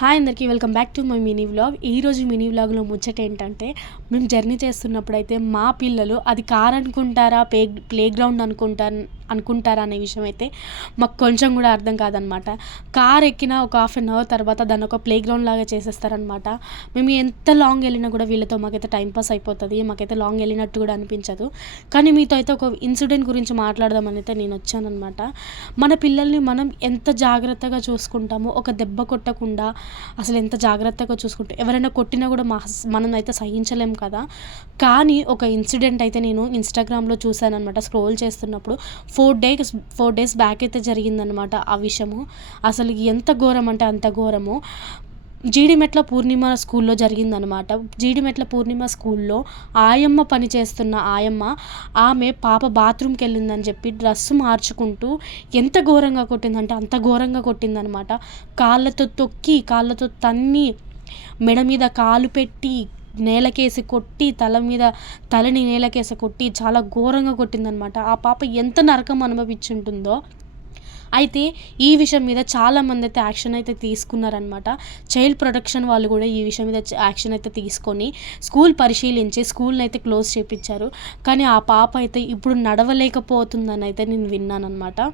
Hi అందరికీ welcome back to my mini vlog. ఈరోజు mini వ్లాగ్లో ముచ్చట ఏంటంటే మేము జర్నీ చేస్తున్నప్పుడు అయితే మా పిల్లలు అది కార్ అనుకుంటారా ప్లే ప్లే గ్రౌండ్ అనుకుంటారు అనుకుంటారా అనే విషయం అయితే మాకు కొంచెం కూడా అర్థం కాదనమాట. కార్ ఎక్కిన ఒక హాఫ్ అన్ అవర్ తర్వాత దాన్ని ఒక ప్లే గ్రౌండ్ లాగా చేసేస్తారనమాట. మేము ఎంత లాంగ్ వెళ్ళినా కూడా వీళ్ళతో మాకైతే టైంపాస్ అయిపోతుంది మాకైతే లాంగ్ వెళ్ళినట్టు కూడా అనిపించదు. కానీ మీతో అయితే ఒక ఇన్సిడెంట్ గురించి మాట్లాడదామని అయితే నేను వచ్చానమాట మన పిల్లల్ని మనం ఎంత జాగ్రత్తగా చూసుకుంటామో ఒక దెబ్బ కొట్టకుండా అసలు ఎంత జాగ్రత్తగా చూసుకుంటాం ఎవరైనా కొట్టినా కూడా మా మనం అయితే సహించలేం కదా. కానీ ఒక ఇన్సిడెంట్ అయితే నేను ఇన్స్టాగ్రామ్లో చూశాను స్క్రోల్ చేస్తున్నప్పుడు four days four days back అయితే జరిగిందనమాట ఆ విషయము. అసలు ఎంత ఘోరం అంటే అంత ఘోరము. జీడిమెట్ల పూర్ణిమ స్కూల్లో జరిగిందనమాట జీడిమెట్ల పూర్ణిమ స్కూల్లో ఆయమ్మ పని చేస్తున్న ఆయమ్మ ఆమె పాప బాత్రూమ్కి వెళ్ళిందని చెప్పి డ్రెస్ మార్చుకుంటూ ఎంత ఘోరంగా కొట్టిందంటే అంత ఘోరంగా కొట్టిందనమాట కాళ్ళతో తొక్కి కాళ్ళతో తన్ని మెడ మీద కాలు పెట్టి నేలకేసి కొట్టి తల మీద తలని నేలకేసి కొట్టి చాలా ఘోరంగా కొట్టిందనమాట ఆ పాప ఎంత నరకం అనుభవించుంటుందో. అయితే ఈ విషయం మీద చాలామంది అయితే యాక్షన్ అయితే తీసుకున్నారనమాట చైల్డ్ ప్రొటెక్షన్ వాళ్ళు కూడా ఈ విషయం మీద యాక్షన్ అయితే తీసుకొని స్కూల్ పరిశీలించి స్కూల్ని అయితే క్లోజ్ చేయించారు కానీ ఆ పాప అయితే ఇప్పుడు నడవలేకపోతుందని అయితే నేను విన్నానమాట